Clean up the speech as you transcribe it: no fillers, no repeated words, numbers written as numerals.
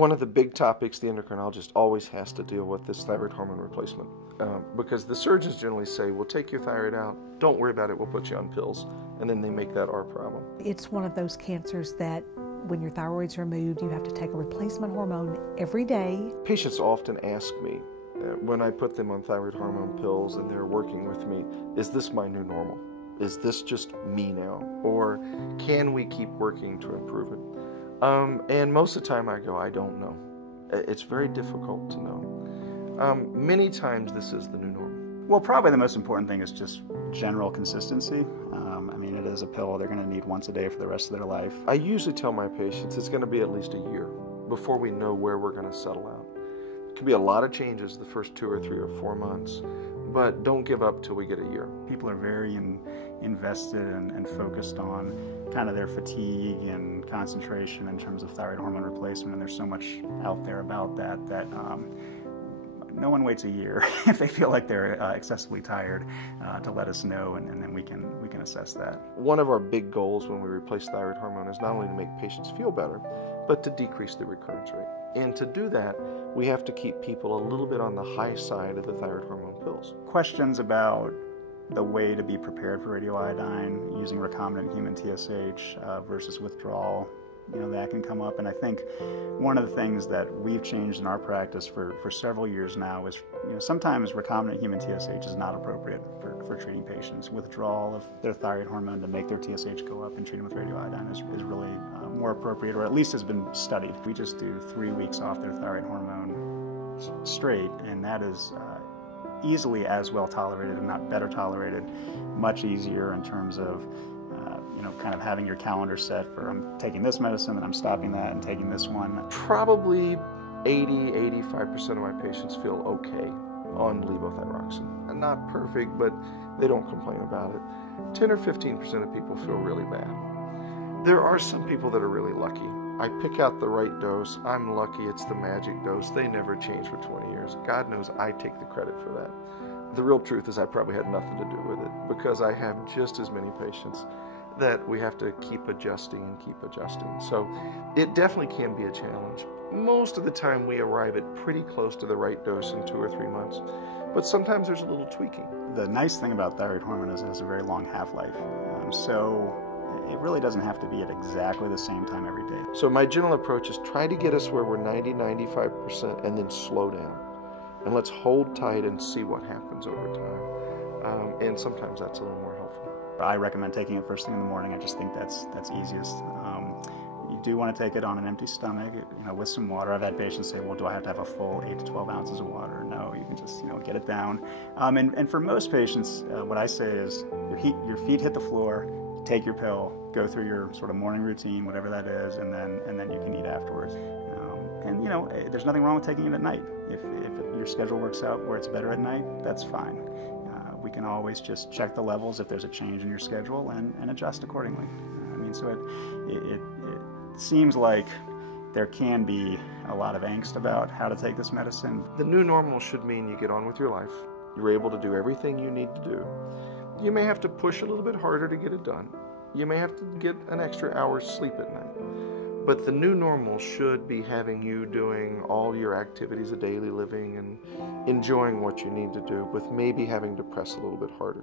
One of the big topics the endocrinologist always has to deal with is thyroid hormone replacement, because the surgeons generally say, we'll take your thyroid out, don't worry about it, we'll put you on pills, and then they make that our problem. It's one of those cancers that when your thyroid's removed, you have to take a replacement hormone every day. Patients often ask me, when I put them on thyroid hormone pills and they're working with me, is this my new normal? Is this just me now? Or can we keep working to improve it? And most of the time I go, I don't know. It's very difficult to know. Many times this is the new normal. Well, probably the most important thing is just general consistency. I mean, it is a pill they're going to need once a day for the rest of their life. I usually tell my patients it's going to be at least a year before we know where we're going to settle out. It could be a lot of changes the first 2 or 3 or 4 months, but don't give up till we get a year. People are very invested and focused on kind of their fatigue and concentration in terms of thyroid hormone replacement, and there's so much out there about that no one waits a year if they feel like they're excessively tired to let us know, and then we can assess that. One of our big goals when we replace thyroid hormone is not only to make patients feel better, but to decrease the recurrence rate. And to do that, we have to keep people a little bit on the high side of the thyroid hormone pills. Questions about the way to be prepared for radioiodine using recombinant human TSH versus withdrawal, that can come up. And I think one of the things that we've changed in our practice for several years now is, sometimes recombinant human TSH is not appropriate for treating patients. Withdrawal of their thyroid hormone to make their TSH go up and treat them with radioiodine is really more appropriate, or at least has been studied. We just do 3 weeks off their thyroid hormone straight, and that is easily as well tolerated, if not better tolerated, much easier in terms of kind of having your calendar set for I'm taking this medicine and I'm stopping that and taking this one. Probably 80-85% of my patients feel okay on levothyroxine. And not perfect, but they don't complain about it. 10 or 15% of people feel really bad. There are some people that are really lucky. I pick out the right dose. I'm lucky it's the magic dose. They never change for 20 years. God knows I take the credit for that. The real truth is I probably had nothing to do with it, because I have just as many patients that we have to keep adjusting and keep adjusting. So it definitely can be a challenge. Most of the time we arrive at pretty close to the right dose in 2 or 3 months, but sometimes there's a little tweaking. The nice thing about thyroid hormone is it has a very long half-life. So it really doesn't have to be at exactly the same time every day. So my general approach is try to get us where we're 90-95% and then slow down. And let's hold tight and see what happens over time. And sometimes that's a little more helpful. I recommend taking it first thing in the morning. I just think that's easiest. You do want to take it on an empty stomach, with some water. I've had patients say, well, do I have to have a full 8 to 12 ounces of water? No, you can just, get it down. And for most patients, what I say is your feet hit the floor, take your pill, go through your sort of morning routine, whatever that is, and then you can eat afterwards. And there's nothing wrong with taking it at night. If your schedule works out where it's better at night, that's fine. We can always just check the levels if there's a change in your schedule and adjust accordingly. So it seems like there can be a lot of angst about how to take this medicine. The new normal should mean you get on with your life. You're able to do everything you need to do. You may have to push a little bit harder to get it done. You may have to get an extra hour's sleep at night. But the new normal should be having you doing all your activities of daily living and enjoying what you need to do, with maybe having to press a little bit harder.